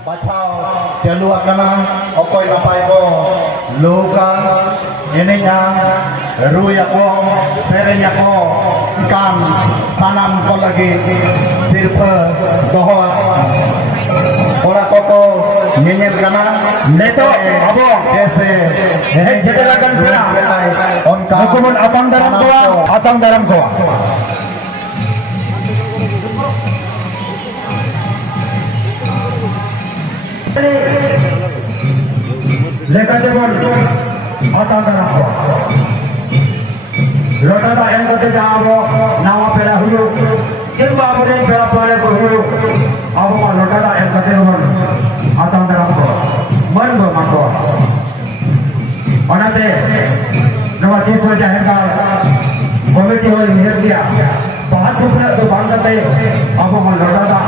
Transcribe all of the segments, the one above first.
bacaw jalu akana okoy napay ko luka ini nya ruya ko serenya ko ikan sanam ko lagi sirpa doho ora koko nyenyel kana neto abo jese sedelakan pera onka hukuman atang daram ko लेकर देवन आता करना हो लोटा ता M करते जाओ नावा पेला हुयो किन बाबरे पेला पाले को हुयो अब मा लोटा ता एम करते देवन आता करना हो मन गो माको बनाते नवा देश में जाहिर का कमेटी हो नियर किया बहुत रुपया तो बांधते अब मा लोटा ता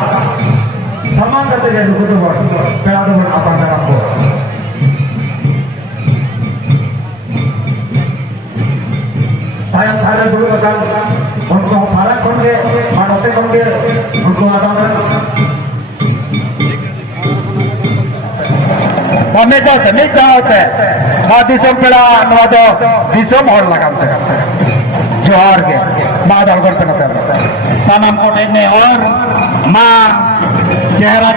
समान करते गए रुको तो पेला तो आता करना हो Thailand dulu kan, untuk Malang konge, Manote konge, untuk apa? Kami jauh te, mati sempela, nado, disem hor lagam te, johar ke, madal korte na te, sanam kote ne or, ma, chehra,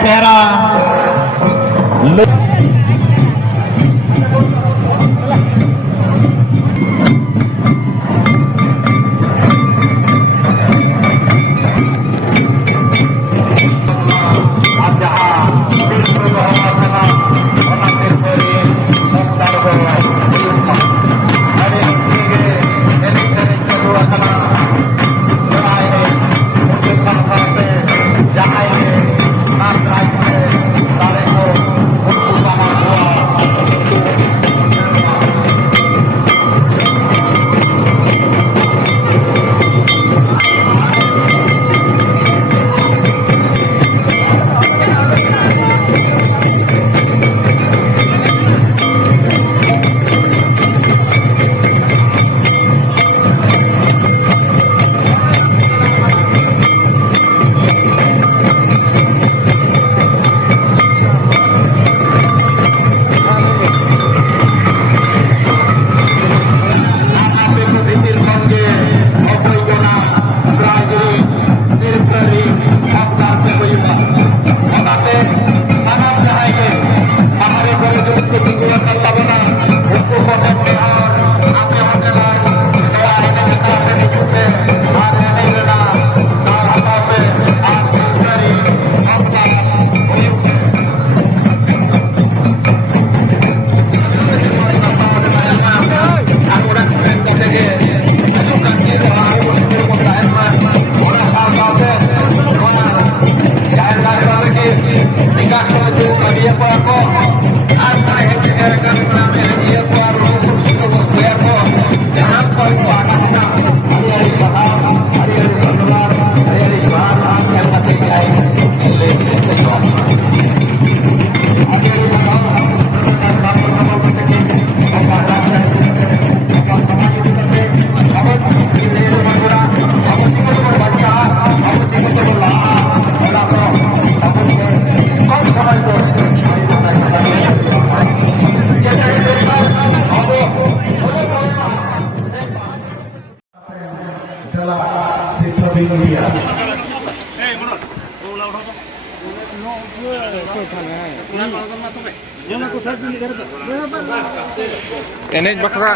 enej bakra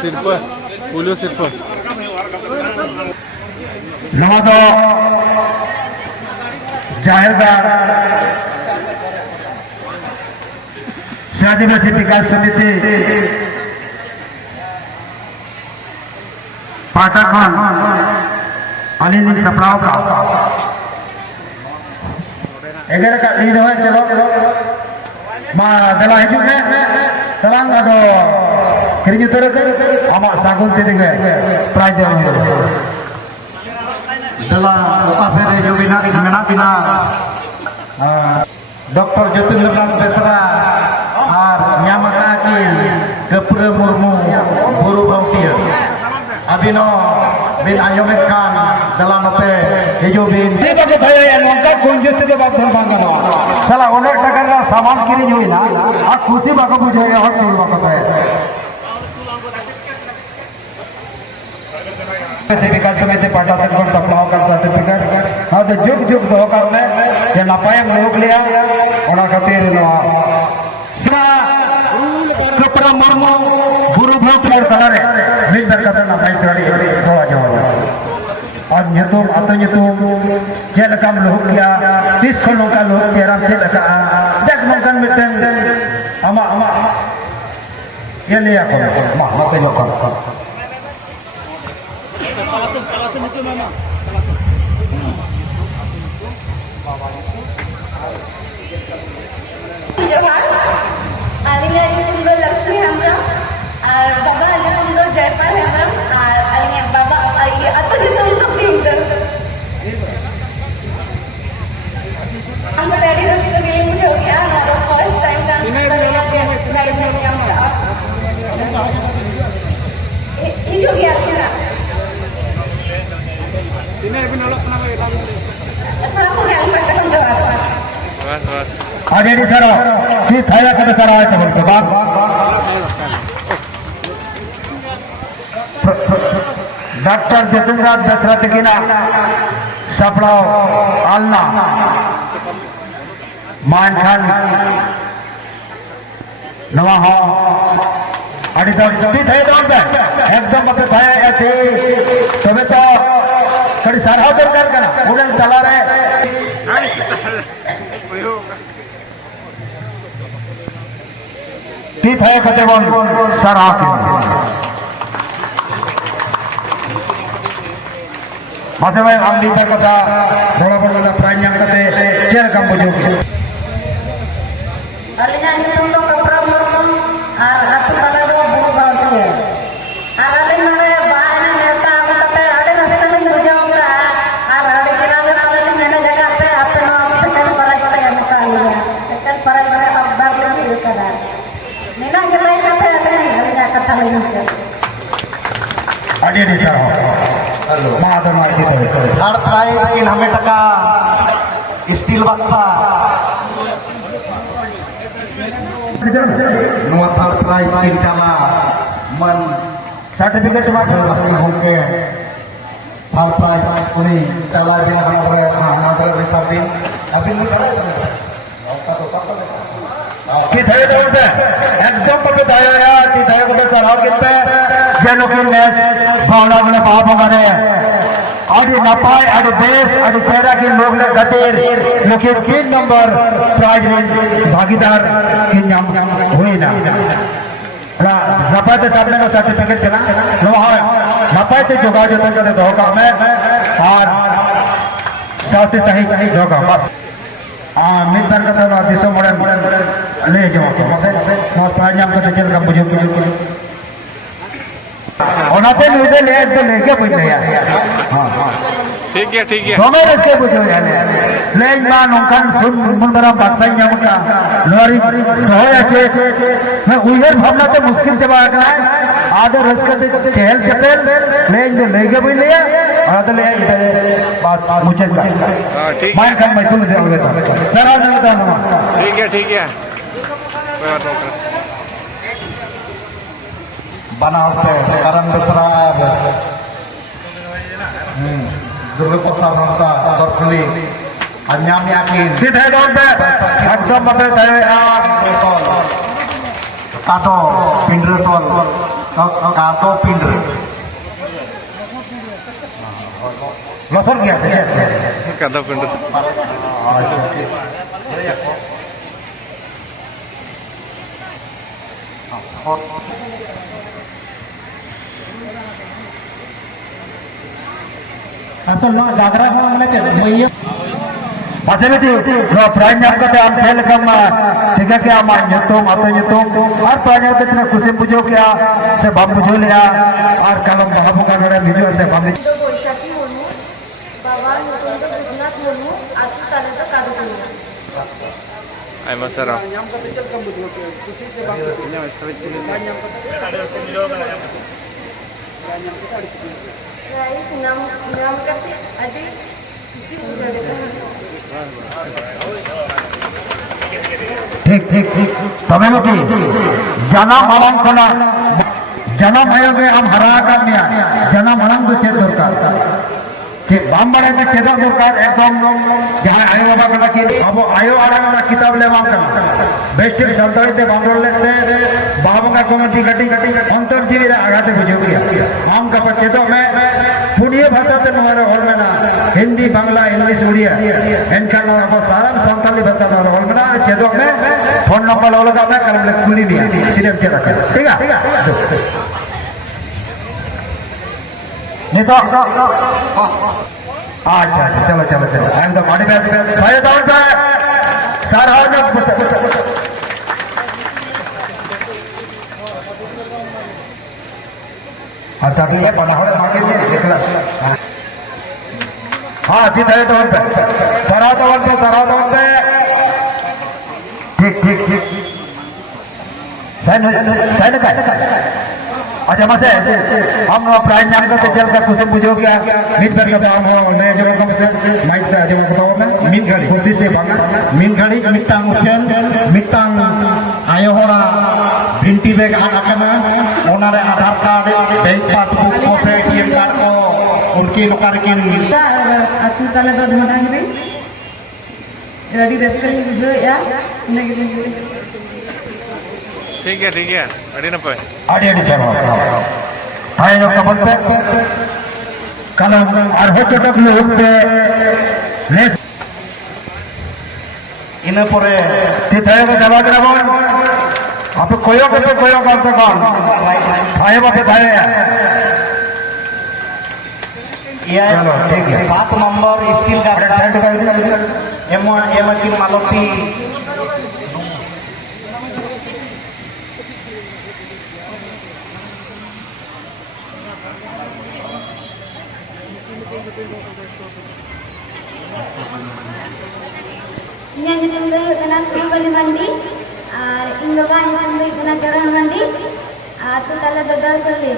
sirpa pulu sirpa Nado Jahirgar Adivasi Vikas Samiti Patakan Alini Saprao ka Egar ka lead hoy chalo ma dala hijud me talang ado kirju tere ama sagun te dege prize dewa dala oka fere jo bina bina Dr. Jyotirlan Besra ar nyamaka akil Kepre Murmu Buru Bangkir Abino bin Ayomet Khan dalam note Hejo bin Tidak ada saya yang lengkap kunjus tidak bakal bangga. Salam. सामान किरी हुई ना और खुशी बाको बुझे और तीर बाको है विकास समिति पाटा संगठन सप्लाह कर सर्टिफिकेट हाँ तो जुग जुग दो करने ये नपायम लोग लिया और खातिर सीमा कपड़ा मर्मो गुरु भोग प्लेयर कलर है मिल बरकत नपाई तोड़ी दो आजो और nyutum atau nyutum cek lekam lohuk ya tis kolong ka lohuk ceram cek leka jak mungkin miteng ama ya liya ko mah mate yo ko palasan itu mama Johar, alinga itu Lakshmi Hembrem, baba itu Jaipal Hembrem, alinga baba atau itu untuk pintu. Aku dari Rasul ini muncul ya, ada first time kan kita lihat dari yang tak. Itu dia kira. ini penolok kenapa ya kamu Selaku yang berkata Johar. बस बस आगे नहीं sir कि थाया कद sir आए तो के बाद डॉक्टर जितेंद्र दशरथ गिना सपड़ा आलना मान खान नवा हो अड़ी तो ती थे तो एकदम अपने थाया ऐसे तबे तो कड़ी सरहा दरकार करना उड़न चला रहे ती थे कते बन सरहा के मासे भाई हम लीटर कथा बड़ा बड़ा प्राण्यम कते चेर कम बुझोगे Alinga itu untuk kapra murmum, satu kali dua buku bangku. Alinga mana bahan yang kita tapi ada rasa yang berjauh ada kira ada mana jaga apa nama sekian para kita yang misalnya, sekian para kita abad yang itu kada. Nina jaga apa alinga kata lain. आगे नहीं sir hello महादर मार के third prize 300 टका steel बक्सा नुआ third prize 3 चला मन certificate वाले वस्ती होके थर्ड प्राइज उन्हीं चला दिया बना बना हमारे रिकॉर्डिंग अभी नहीं चला कि थे दौड़ पे एकदम पके दाया यार कि थे को सर और कितने जनो के मैच भावना में पाप हमारे आदि नपाई आदि बेस आदि चेहरा की लोग ने गतिर लेकिन 3 नंबर प्राइज में भागीदार की नाम हुई ना जपाते सामने का सर्टिफिकेट देना नो है नपाते जोगा जोतन का धोखा में और साथ ही सही धोखा बस मित बरकत ना दिसो मोड़न ले जाओ के मसे ना प्राण्याम का चल का बुझो ओनाते नुदे ले तो लेके बुझ ले हां हां ठीक है दोनों इसके बुझो यानी ले मा नोंकान सुन मुंदरा बक्सा ᱧᱟᱢका लॉरी होया के मैं उयर भावना तो मुश्किल जब आगना आदर रसकते चहल चपेल ले लेके बुझ लिया और तो ले बात मुझे का हाँ ठीक मान कर मैं तुम दे तो सरा नहीं था ना ठीक है कोई बात नहीं बनाते कारण दूसरा दुर्गपता बनता दरखली अन्याम याकिन कि थे दौड़ पे एकदम बते थे काटो पिंडर टोल काटो पिंडर लसर गया थे कदम पिंड असल ना जागरा का हमने के मैया पासे में थी नो प्राण्यम का हम खेल कम ठीक है क्या मान nyutum atau nyutum और प्राण्यम के इतना खुशी बुझो क्या से बम बुझो लिया और कलम बाबू का नरे वीडियो से बम Itu Bosyaki Munu, bawa untuk Ruknat Munu, atau tanda tak ada punya. आई मसरा nyam kata jel kamu dulu ke kuci sebab ini straight ini nyam kata nyam kita ada kuci Rais enam kata ada isi usaha. ঠিক ঠিক ঠিক তবে নাকি জানা মালাম খোলা জানা মায়োগে আম হারা আকার নিয়া জানা মালাম তো চেদ দরকার যে বাম বাড়াইতে চেদক দরকার একদম যাহা আয়ো বাবা কথা কি আবো আয়ো আরামনা কিতাব লেবাম কানা বেস্টিক সন্তানিতে বামরল লেতে বাবঙ্গা কমিটি কাটি অন্তর্জীবী আঘাতে বুঝে গিয়া আম কাপা চেদক মে पुनिया भाषा ते हमारे हॉल में ना हिंदी बांग्ला इंग्लिश उड़िया इनका ना अब सारा संताली भाषा हमारे हॉल में ना चेदोक में फोन नंबर वाला का मैं कल कुली भी सीधे चेक रखे ठीक है नहीं तो अच्छा चलो चलो चलो एकदम बॉडी पे सारे दौड़ पे सारा अच्छा ठीक है बना होने मांगे नहीं निकला हाँ ठीक है तो सरा पे ठीक ठीक ठीक साइन का अच्छा मसे हम प्राइज नाम करते चल कर कुछ बुझो क्या मिट पर का काम हो नए जगह कम से माइक से आज बताओ मैं मिट घड़ी खुशी से भागा मिट घड़ी मिटांग उठन मिटांग आयो होरा भिंटी बैग आकना ओनारे आधार कार्ड बैंक पासबुक को से एटीएम कार्ड को उनकी लोकार के अतु तले दो धमदान रे रेडी रेस्कल बुझो या नेगे ठीक है अड़ी ना पे आड़ी सर हाय जो कबल पे कलम और हो चटक लोग पे लेस इने परे तिथाय को जवाब कराबो आप कोयो करते कौन भाई बापे भाई चलो ठीक है 7 नंबर स्टील का एम की मालती ᱤᱧᱟᱹᱜ ᱧᱩᱛᱩᱢ ᱫᱚ ᱦᱩᱭᱩᱜ ᱠᱟᱱᱟ ᱥᱩᱨᱵᱟᱞᱤ ᱢᱟᱱᱰᱤ ᱟᱨ ᱤᱧ ᱵᱟᱵᱟᱣᱟᱜ ᱧᱩᱛᱩᱢ ᱫᱚ ᱦᱩᱭᱩᱜ ᱠᱟᱱᱟ ᱪᱚᱨᱚᱱ ᱢᱟᱱᱰᱤ ᱟᱨ ᱟᱹᱛᱩ ᱛᱟᱞᱮ ᱫᱚ ᱫᱚᱞᱯᱟᱹᱞᱤ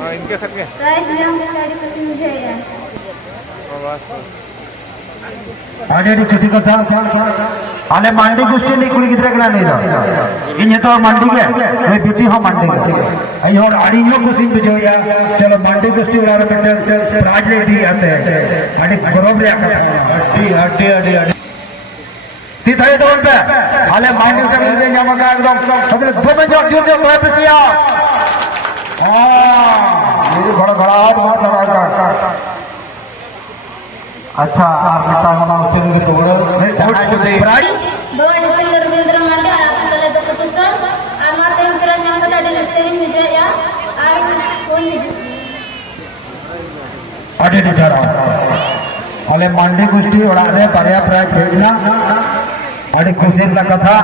हाँ इनके साथ में प्राइज ᱧᱟᱢ ᱠᱟᱛᱮ ᱟᱹᱰᱤ ᱠᱩᱥᱤᱧ ᱵᱩᱡᱷᱟᱹᱣᱮᱫᱼᱟ आड़ी खुशी कथा आले मांडी कुश्ती नहीं कुड़ी गिद्रे कना नहीं दा इन तो मांडी के मैं बिटी हो मांडी के आई और आड़ी यो खुशी बुझो या चलो मांडी कुश्ती वाला बेटे प्राइज ले दी आते आड़ी गौरव रे आका अड्डी तिथाय तो पे आले मांडी के दे जामा का एकदम मतलब दो में जो जो तो पेसिया हां मेरी घड़ा अच्छा आप मिटा होना उचित की तोड़ जाना जो दे bawa nyusun dari Rubindra Mandi anak kepala itu keputusan amat yang kira yang kata di restoran bisa ya air pun आड़ी सर आले मांडी कुश्ती उड़ाने पर्या प्राय भेजना आड़ी खुशी का कथा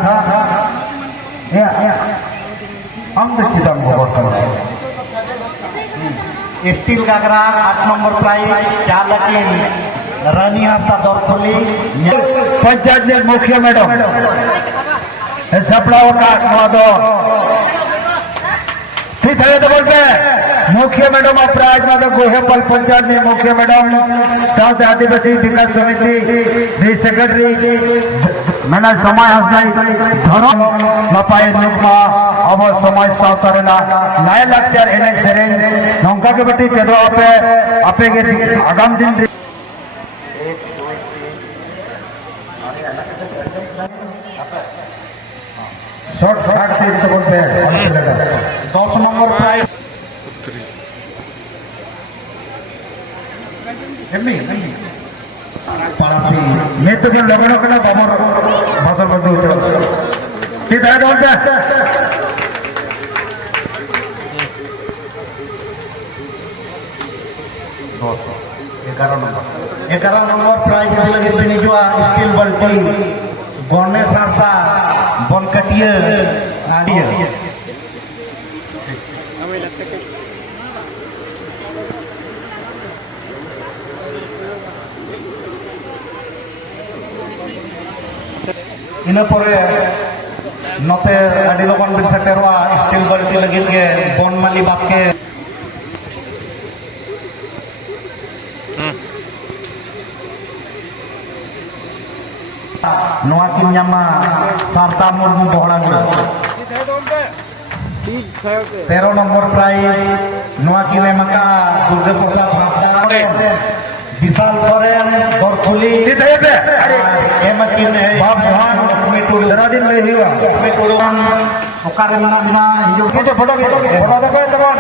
हम तो चिदम गोबर कर स्टील गागरा 8 नंबर प्राइज चालकिन रानी हाथा दौड़खोली पंचायत ने मुख्य मैडम सपड़ा का दो ठीक है तो बोलते मुख्य मैडम अपराध में गोहेपल पंचायत ने मुख्य मैडम साउथ आदिवासी विकास समिति सेक्रेटरी मैंने समय हंसाई धर्म नपाई नुकमा अब समय सावतारेना नए लेक्चर एने सेरेन नौका के बटी चलो आपे के आगाम दिन शॉर्ट काटते तो बोलते हैं 10 नंबर प्राइज मैं तो क्या लगना करना बाबर फसल बंद हो गया ठीक है बोलते हैं 11 नंबर प्राइज लगे बिनिजुआ स्टील बल्टी गणेश हांसदा बनकटिया आदिया इन परे नते आदि लोगन बिन सेटेरवा स्टील बल्टी लगे के बनमाली बास्के ᱱᱚᱣᱟ ᱠᱤᱱ ᱧᱟᱢᱟ ᱥᱟᱨᱫᱟ ᱢᱩᱨᱢᱩ ᱵᱚᱦᱲᱟᱜᱩᱲᱟ ठीक है तो उनके ठीक है ओके 13 নম্বর প্রাইজ ᱱᱚᱣᱟ ᱠᱤᱱ ᱮᱢ ᱟᱠᱟᱜᱼᱟ ᱫᱩᱨᱜᱟᱹ ᱯᱨᱚᱥᱟᱫ ᱦᱟᱸᱥᱫᱟ বিশাল সরেন দরকুলি ᱮᱢ ᱟᱹᱠᱤᱱ ᱵᱟᱯ ᱡᱚᱦᱟᱱ ᱠᱚᱢᱤᱴᱩᱲ সারাদিন মেয়ে হইবা ᱠᱚᱢᱤᱴᱩᱲ ᱚᱠᱟᱨᱮ ᱢᱮᱱᱟᱜ ᱵᱤᱱᱟ ᱦᱤᱡᱩᱜ কিছু ফটো ফটো দেবেন দেবেন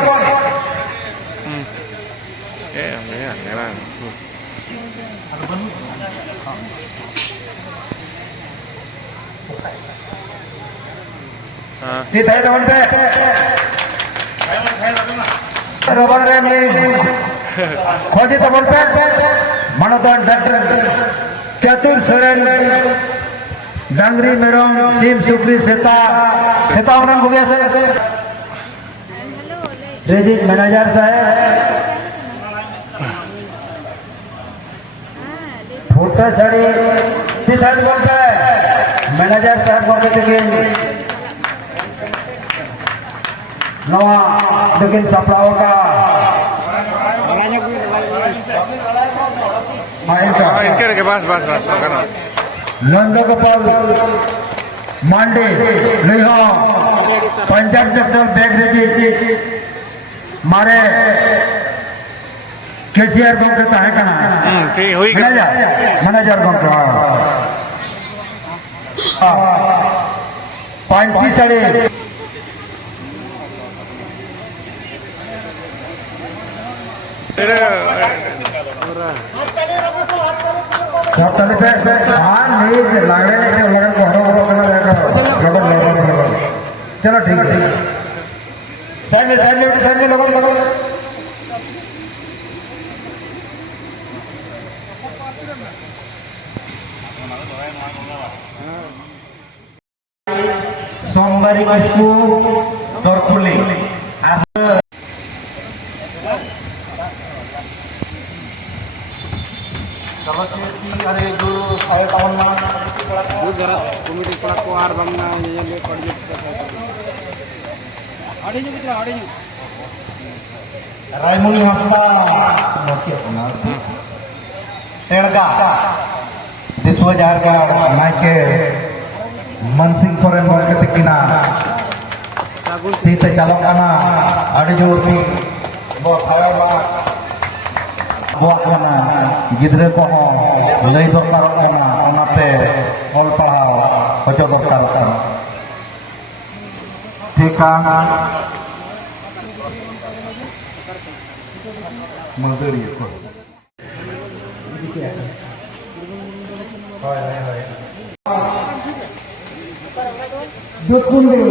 Ayan, ayan. ঠিক আছে দেবেন রবার রে আমি खोजी तो बोलते मनोदर डॉक्टर चतुर सोरेन डांगरी मेरम सिम सुपरी सेता सेता उन्हें हो गया सर रेजिक मैनेजर साहब फोटो साड़ी तीसरा बोलते मैनेजर साहब बोलते थे नवा लेकिन सपड़ाओ का इनके पास बात करना नंदगोपाल मांडे नहीं पंजाब नेशनल बैंक रेजी मारे केसीआर गमके तो है कना ठीक हुई मैनेजर गमके पांची साड़ी पे हाँ नहीं लागने लेके उधर घरों घरों करना रहेगा चलो ठीक है साइड में लोगों सोमवारी को दरकुली कमिटी पड़ा को आर बमना ये ले पड़ आड़े रायमुनि हंसदा टेड़गा दिसुआ जारगाड़ नायके मनसिंह सोरेन गमके तकिना तीते चालक काना आड़ी जोर की बो खावा बुआना गिद्रे को लई दरकार ओनाते ऑल पढ़ाओ हजो दरकार ठीक है मजदूरी को दुकुंडे